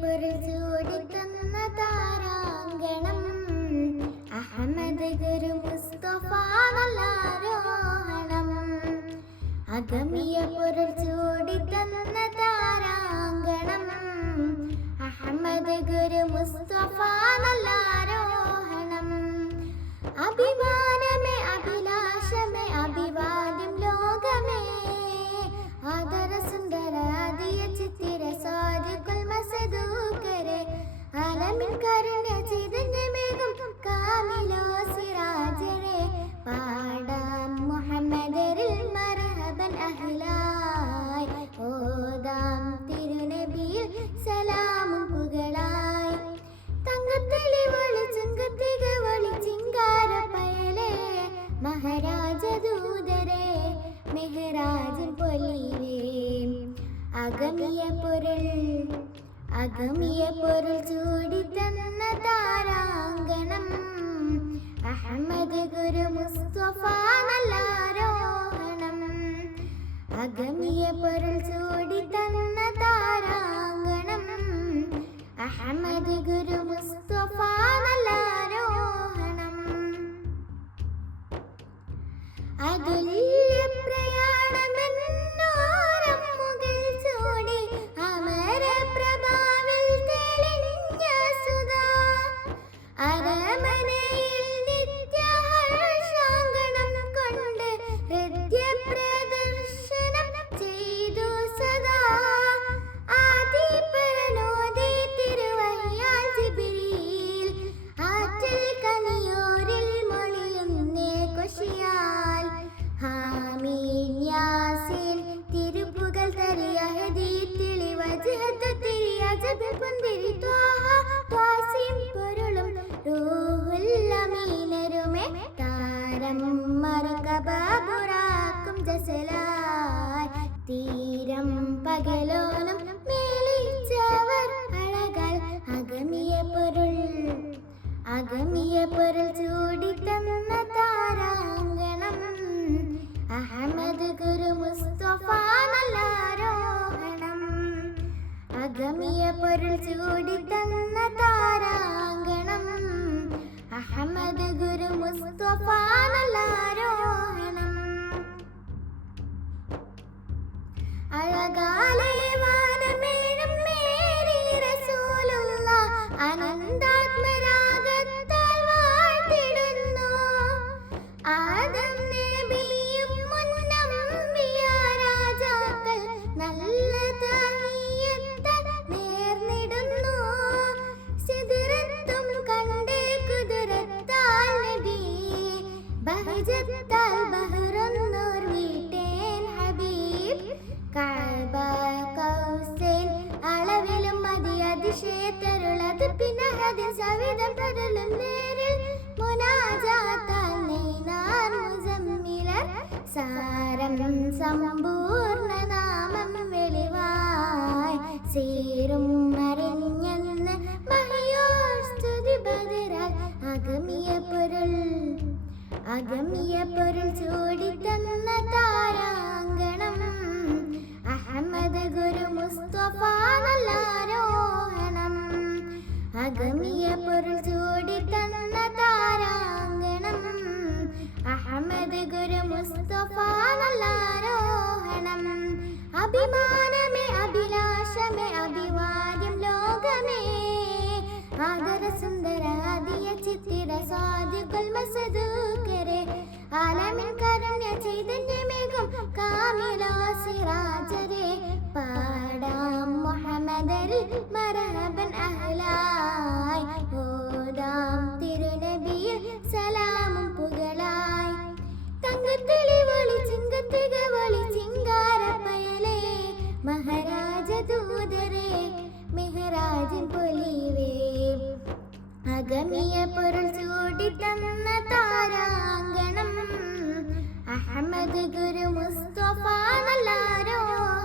പൊരുൾ ചൂടിത്തന്ന താരാങ്കണം അഹമ്മദ് ഗുരു മുസ്തഫ നല്ലാരോഹണം. അഗമിയ പൊരുൾ ചൂടിത്തന്ന താരാങ്കണം അഹമ്മദ് ഗുരു മുസ്തഫ നല്ലാരോഹണം. അഭിമാനമേ അഭിലാഷമേ അഭിവാദ്യം ലോകമേ ആദര സുന്ദരാദിയ ചിത്തിര സാദിഖുൽ മസദൂകരെ ആലമിൻ കരുണ്യ ചൈതന്യമേകും കാമിലോ സിറാജരെ പാടാം മുഹമ്മദരിൽ മർഹബൻ അഹ്ലായി ഓതാം തിരുനബിയിൽ സലാമും പുകളായി. തങ്കത്തെളിവളി ചുങ്കത്തികവളി ചിങ്കാര പയലേ മഹാരാജദൂതരെ മെഹ്റാജിൻ പൊലിവേ. അഗമിയ പൊരുൾ ചൂടിത്തന്ന താരാങ്കണം അഹമ്മദ് ഗുരു മുസ്തഫ നല്ലാരോഹണം. അഗമിയ പൊരുൾ ചൂടിത്തന്ന താരാങ്കണം അഹമ്മദ് ഗുരു മുസ്തഫ നല്ലാരോഹണം. അതുല്യ പ്രയാണമെന്നോരം മുകിൽ ചൂടി അമര പ്രഭാവിൽ തെളിഞ്ഞ സുധാ അരമനയിൽ നിത്യഹർഷാങ്കണം കൊണ്ട് ഹൃദ്യ പ്രദർശനം ചെയ്തു സദാ. ആദിപരനോദി തിരുവയ്യാൽ ജിബ്രീൽ ആറ്റൽ കനിയോരിൽ മൊഴിയുന്നേ കൊശിയാൽ ഹാമീൻ യാസീൻ തിരുപ്പുകൾ തരിയഹദി തിളിവജഹത്ത് തിരിയജബിൽ പുന്തിരി ത്വാഹ ത്വാസിം പൊരുളും റൂഹുൽ അമീനരുമേ താരം മർകബബുറാക്കും ജസലായി തീരം പകലോനം മേളിച്ചവർ അഴകാൽ. അഗമിയ പൊരുൾ ചൂടിത്തന്ന താരാങ്കണം അഹമ്മദ് ഗുരു മുസ്തഫ നല്ലാരോഹണം. അഗമിയ പൊരുൾ ചൂടിത്തന്ന താരാങ്കണം അഹമ്മദ് ഗുരു മുസ്തഫ നല്ലാരോഹണം. അഴകാലേ വാനമേഴും മേരി റസൂലുള്ള അനന്താത്മരാഗത്താൽ വാഴ്ത്തിടുന്നു. ആദം നബിയും മുന്നംബിയ രാജാക്കൾ നല്ല തഹിയ്യത്ത് നേർന്നിടുന്നു. സിദ്റത്തും കണ്ടേ കുതിരത്താൽ നബി ബഹജത്താൽ ബഹ്റൊന്നൂർ വീട്ടേൻ ഹബീബ്. കഅബ കൗസൈൻ അളവിലും മതി അതിശയത്തരുളത് പിന്നഹദിൻ സവിധം പരലും നേരിൽ മുനാജാത്താൽ നെയ്താൻ മുസമ്മിലർ സാരം സമ്പൂർണ്ണ നാമം വെളിവായി സീരും അറിഞ്ഞെന്ന് മഹിയോർ സ്തുതി ബദരാൽ. അഗമിയ പൊരുൾ ചൂടിത്തന്ന താരാങ്കണം അഹമ്മദ് ഗുരു മുസ്തഫ നല്ലാരോഹണം. അഗമിയ പൊരുൾ ചൂടിത്തന്ന താരാങ്കണം അഹമ്മദ് ഗുരു മുസ്തഫ നല്ലാരോഹണം. അഭിമാനമേ അഭിലാഷമേ അഭിവാദ്യം ലോകമേ ആദര സുന്ദരാദിയ ചിത്തിര സാദിഖുൽ മസദൂകരെ ആലമിൻ കരുണ്യ ചൈതന്യമേകും കാമിലോ സിറാജരെ പാടാം മുഹമ്മദരിൽ മർഹബൻ അഹ്ലായി ഓതാം തിരുനബിയിൽ സലാമും പുകളായി. തങ്കത്തെളിവളി ചുങ്കത്തികവളി ചിങ്കാര പയലേ മഹാരാജദൂതരെ മെഹ്റാജിൻ പൊലിവേ. അഗമിയ പൊരുൾ ചൂടിത്തന്ന താരാങ്കണം അഹമ്മദ് ഗുരു മുസ്തഫ നല്ലാരോഹണം.